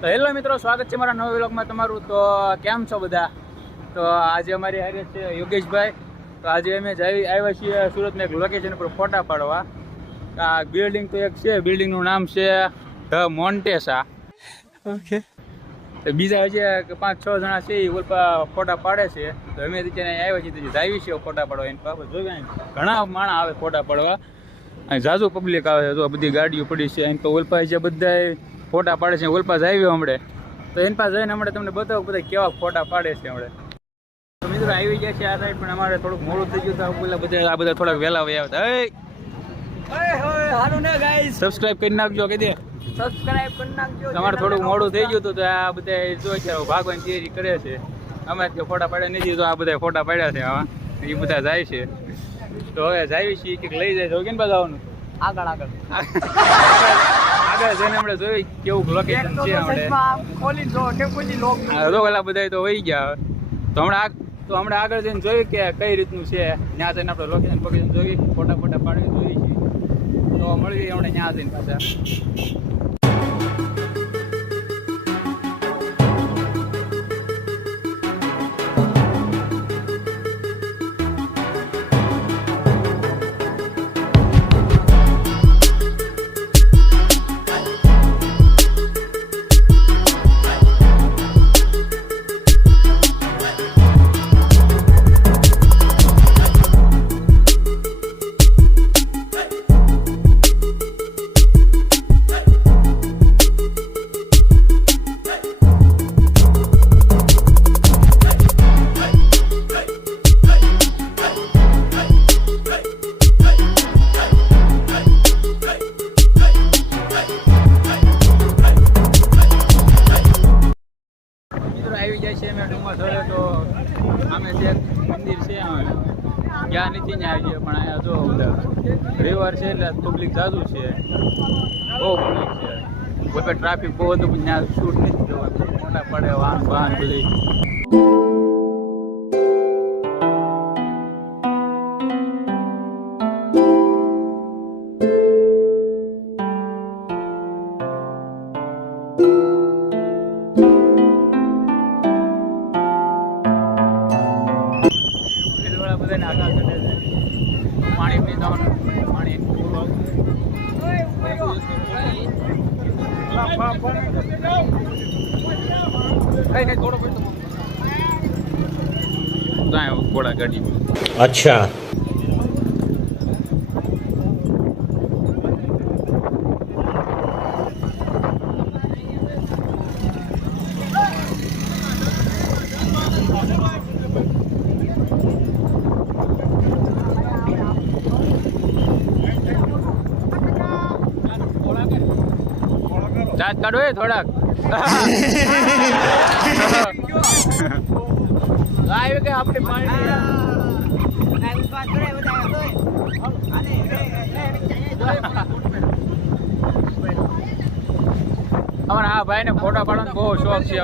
તો હેલો મિત્રો, સ્વાગત છે મારા નવા વ્લોગમાં તમારું। તો કેમ છો બધા? તો આજે અમારી હારે છે યોગેશભાઈ। તો આજે અમે આવ્યા છીએ સુરતમાં એક લોકેશન ઉપર ફોટા પાડવા। આ બિલ્ડિંગ તો એક છે, બિલ્ડિંગનું નામ છે ધ મોન્ટેસા। ઓકે, તો બીજા છે કે 5-6 જણા છે એ ઓલપા ફોટા પાડે છે। તો અમે ત્યાં આવ્યા છીએ, તો આવી છીએ ફોટા પાડવા। એની પાસે જોયું ઘણા માણસ આવે ફોટા પાડવા, અહીં ઝાઝુ પબ્લિક આવે છે। તો બધી ગાડીઓ પડી છે, એમ તો ઓલપા જે બધા ફોટા પાડે છે। ઓલપા આવ્યો હમણે, તો એની પાસે જઈને હમણાં તમને બતાવું બધા કેવા ફોટા પાડે છે હમણે। તો મિત્રો આવી ગયા છે આ સાઈડ, પણ અમારે થોડુંક મોડું થઈ ગયું હતું। આ બધા થોડાક વહેલા આવ્યા હતા। સબસ્ક્રાઇબ કરી નાખજો, કે દે સબસ્ક્રાઇબ કરી નાખજો। તમારે થોડુંક મોડું થઈ ગયું હતું, તો આ બધા જોઈ છે ભાગવાની તૈયારી કરે છે। અમે તો ફોટા પાડ્યા નથી, તો આ બધા ફોટા પાડ્યા છે આવા, એ બધા જાય છે। તો હવે જાય છીએ કે લઈ જાય તો કેમ જવાનું આગળ જઈને આપણે જોઈ કેવું લોકેશન છે આપણે બધા તો વહી ગયા। તો હમણાં આગળ જઈને જોયું કે કઈ રીતનું છે, ત્યાં જઈને આપણે લોકેશન જોઈ, ફોટા પાડી જોઈ છીએ। તો મળી હમણાં ત્યાં જઈને પાછા। આવી જાય છે અમે ડુમસ હવે। તો અમે જે મંદિર છે ત્યાં નથી ને આવીએ, પણ અહીંયા જો બધા રવિવાર છે એટલે પબ્લિક જાજુ છે, બહુ પબ્લિક છે। કોઈ પણ ટ્રાફિક બહુ હતું, પણ ત્યાં શૂટ નથી જવાનું, મોટા પડે વાહન બધી। પાણી પી જવાનું, પાણી ઘોડા ગાડી। અચ્છા, ચાર્જ કાઢો એ થોડાક આવ્યું કે આપણે પાણી અમારા આ ભાઈ ને ફોટા પાડવાનો બહુ શોખ છે।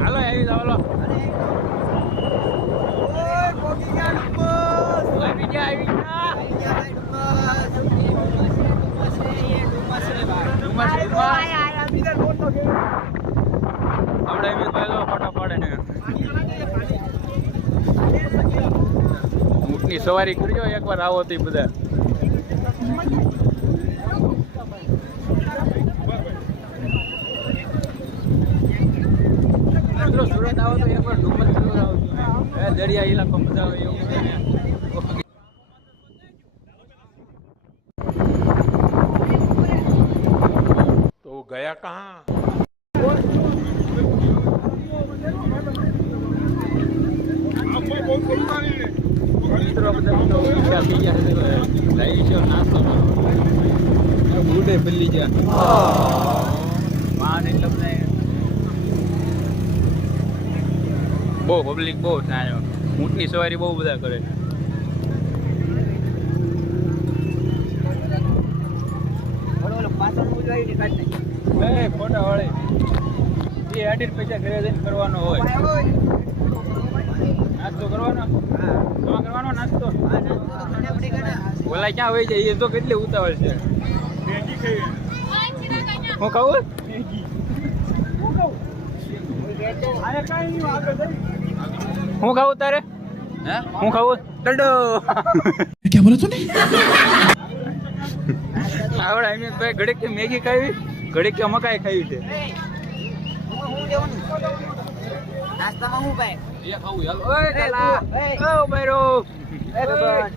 હાલો આવી જાવ, હાલો ફોટા પાડે ને ઊંટની સવારી કરજો એકવાર આવો તો બધા। સુરત આવો તો એકવાર ડુમસ જરૂર આવજો, દરિયા ઇલાકો મજા આવે એવું છે ને। તો ગયા કહાં? મિત્રો બધા નાસ્તો બુડે બદલી ગયા, બહુ પબ્લિક બહુ થાય। ઊંટની સવારી બહુ બધા કરે। ફોટા વાળી એ 18 પૈસા ઘરે જઈને કરવાનો હોય। નાસ્તો કરવાનો તમારે કરવાનો નાસ્તો આ નાસ્તો તો ફટાફટી કરે. ઓલા ક્યાં હોય છે એ તો કેટલી ઉતાવળ છે હું ખાવું હું ખાવું તારે હું ખાવું ટડો क्या बोला तूने આવડે અમિતભાઈ ઘડીક કે મેગી ખાવી ઘડીક કે મકાઈ ખાવી છે હું લેવાનું નાસ્તામાં હું ભાઈ એ ખાવું હાલ ઓય કાલા ઓ બૈરો એ ભગવાન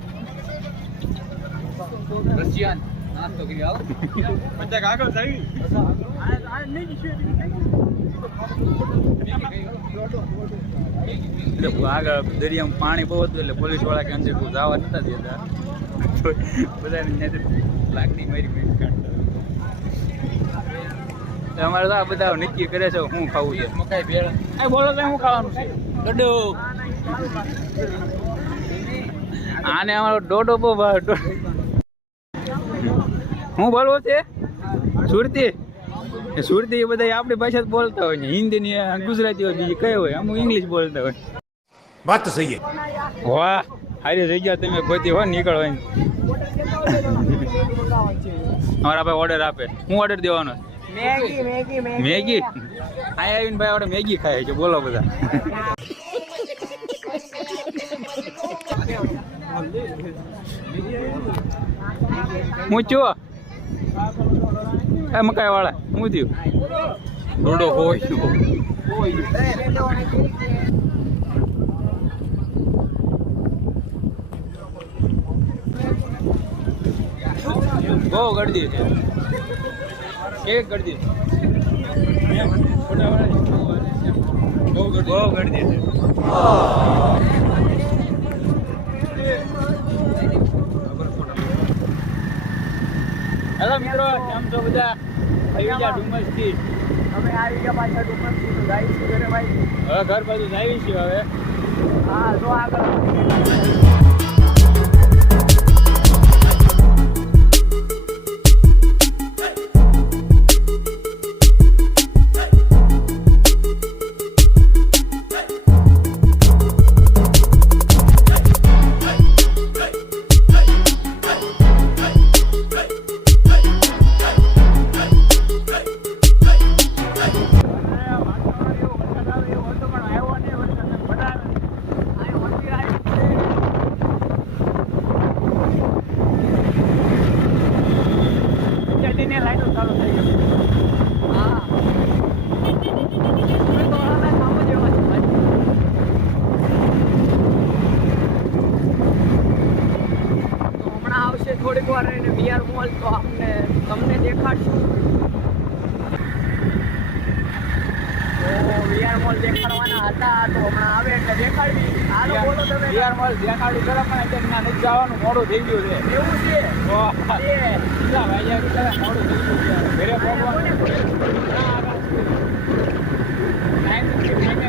રશિયન નાસ્તો કરી આવો પચાક આગળ જાવી એટલે આગળ દરિયામાં પાણી બહુ હતું એટલે પોલીસ વાળા કે અંદર કોઈ જવા નતા દેતા બધાને ત્યાંથી લાકડી મારી કાઢતા અમારે તો આ બધા નક્કી કરે છે શું ખાવું છે મકાઈ ભેળ આ બોલો તો શું ખાવાનું છે ડોડો આને અમારો ડોડો બહુ ભાવે હું બોલવો છે સુરતી એ સુરતી બધા આપણી ભાષા જ બોલતા હોય ને હિન્દી ની ગુજરાતી હોય બીજી કઈ હોય અમુક ઇંગ્લિશ બોલતા હોય बात तो सही है વાહ હારી જગ્યા તમે ગોતી હોય નીકળવાની અમારા ભાઈ ઓર્ડર આપે હું ઓર્ડર દેવાનો મેગી મેગી મેગી મેગી અહીંયા આવીને ભાઈ આપણે મેગી ખાય છે બોલો બધા હું ચો એ મકાઈ વાળા હું થયું ડોડો હોય બહુ ગળદી છે કેવી ગળદી બહુ ગળદી છે હેલો મિત્રો કેમ છો બધા આવી ગયા ડુમસ થી અમે આવી ગયા પાછા ડુમસ થી તો જાય છે ઘરે ભાઈ હવે ઘર બાજુ આવી છીએ હવે હા જો આગળ લાઈટો ચાલુ થઈ ગઈ હા તમે તો ઓલા કામ જ એવા છે ભાઈ તો હમણાં આવશે થોડીક વાર રહીને વીઆર મોલ તો તમને દેખાડશું તો વીઆર મોલ દેખાડવાના હતા તો હમણાં આવે એટલે દેખાડવી હાલો બોલો તમે બિહાર મોલ દેખાડું કરે પણ અત્યારે ત્યાં નથી જવાનું મોડું થઈ ગયું છે એવું છે કેટલા વાગ્યા કેટલા મોડું થઈ ગયું છે ઘરે પહોંચવાનું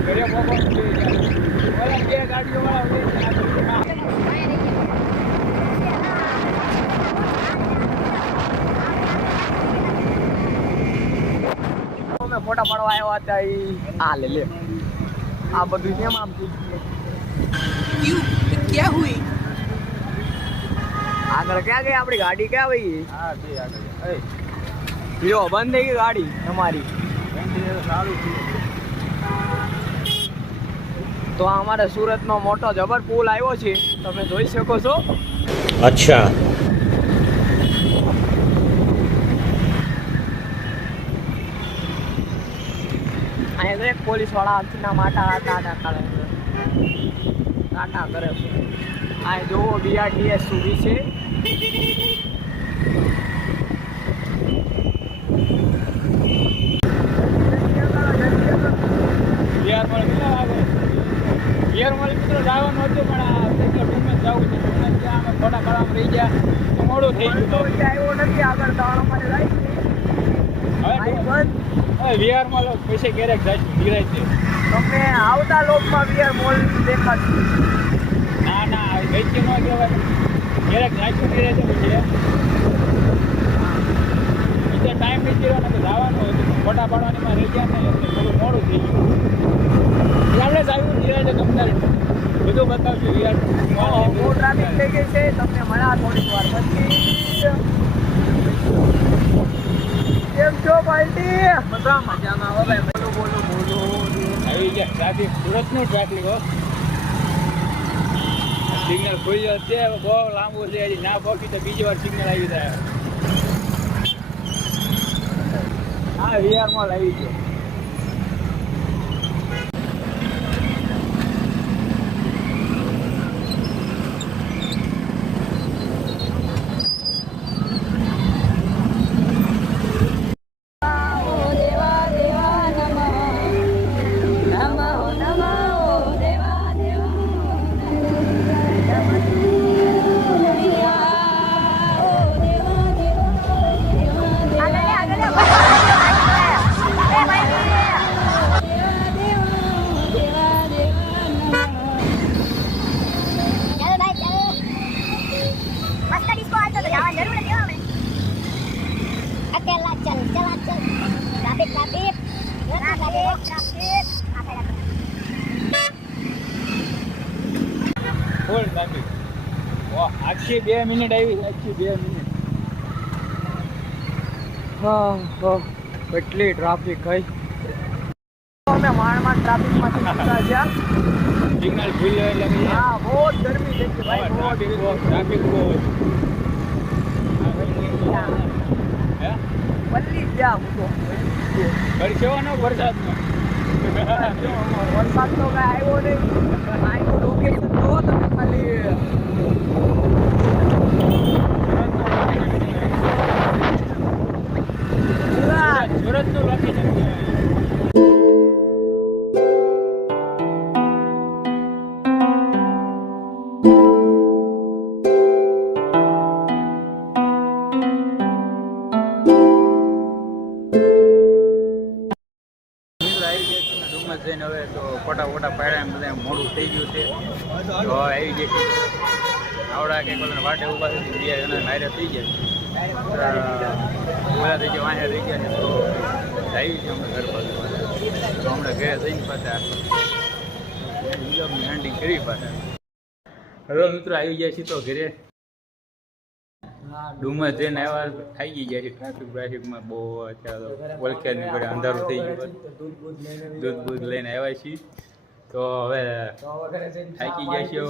ઘરે પહોંચવાનું છે ઓલા બે ગાડીઓ વાળા અમે ફોટા પાડવા આવ્યા હતા આ લે આ બધું કેમ આમ क्या हुई આગળ ક્યાં ગઈ આપણી ગાડી ક્યાં ગઈ હા બે આગળ લ્યો બંધ થઈ ગઈ ગાડી તમારી સારું છે તો આ અમારે સુરતનો મોટો જબર પુલ આવ્યો છે તમે જોઈ શકો છો अच्छा અહીંયા તો એક પોલીસ વાળા હાથના માટા ટાટા કરે છે ટાટા કરે છે આ જોવો BRTS સુધી છે બિહાર મોલ કેટલા વાગે બિહાર મોલ મિત્રો જવાનું હતું પણ આ ડુમસ જવું છે ડુમસ ત્યાં અમે ફોટા પાડવામાં રહી ગયા તો મોડું થઈ તો ગયું ત્યાં આવ્યો નથી આગળ દાણો માટે જાય હવે બંધ હવે બિહાર મોલ પછી ક્યારેક જાય નીકળાય છે તમને આવતા લોકમાં વીઆર મોલ દેખાડશે ના ના ગઈ કે ન કહેવાય ક્યારેક જાય છે નીકળે છે પછી વચ્ચે ટાઈમ નથી રહ્યો ને તો જવાનું હતું ફોટા પાડવાની રહી ગયા ને એટલે થોડું મોડું થઈ ગયું આપણે જ આવ્યું ધીરે તમને બધું બતાવશું યાર બહુ ટ્રાફિક થઈ ગઈ છે તમને મળ્યા થોડીક વાર પછી કેમ છો પાર્ટી બધા મજામાં હો ભાઈ બોલો બોલો બોલો આવી ગયા ટ્રાફિક સુરતનું ટ્રાફિક હો સિગ્નલ ખુલ્યો છે બહુ લાંબુ છે હજી ના પહોંચી તો બીજી વાર સિગ્નલ આવી જાય હા વીઆર મોલ આવી ગયો ફૂલ ટ્રાફિક આખી 2 મિનિટ આવી આખી 2 મિનિટ હા કેટલી ટ્રાફિક ગઈ અમે માંડ ટ્રાફિકમાંથી નીકળ્યા ગયા સિગ્નલ ખુલ્યો એટલે કે હા બહુ જ ગરમી થઈ ગઈ ભાઈ બહુ જ ટ્રાફિક બહુ હે પલ્લી ગયા હું તો પરસેવાનો વરસાદનો વરસાદ તો કાંઈ આવ્યો નહીં અહીંનું લોકેશન જુઓ તમે ખાલી સુરતનું લોકેશન જઈને હવે તો ફોટા પાડ્યા બધા મોડું થઈ ગયું છે તો આવી ગઈ આવડા કે કોઈને વાટે ઊભા થઈ 2 જણા નાયરા થઈ ગયા ઓલા થઈ ગયા વાંહે થઈ ગયા તો આવી છે અમે ઘર બાજુ તો હમણાં ઘરે જઈને પાછા વિલોગની એન્ડિંગ કરી પાછા હવે મિત્રો આવી ગયા છીએ તો ઘરે ડુમસ જઈને આવ્યા થાકી ગયા છે ટ્રાફિકમાં બહુ અત્યારે ઓળખ્યા નહીં પડે અંધારું થઈ ગયું દૂધ લઈને આવ્યા છીએ તો હવે થાકી ગયા છે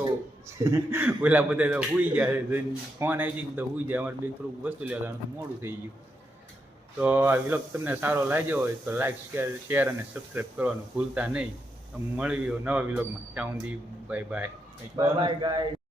ઓલા બધા તો સુઈ ગયા છે ફોન આવી ગયો તો સુઈ જાય અમારે બે થોડુંક વસ્તુ લેવાનું મોડું થઈ ગયું તો આ વિલોગ તમને સારો લાગ્યો હોય તો લાઈક શેર અને સબસ્ક્રાઈબ કરવાનું ભૂલતા નહીં મળવી નવા વિલોગમાં ત્યાં સુધી બાય બાય બાય ગાઈસ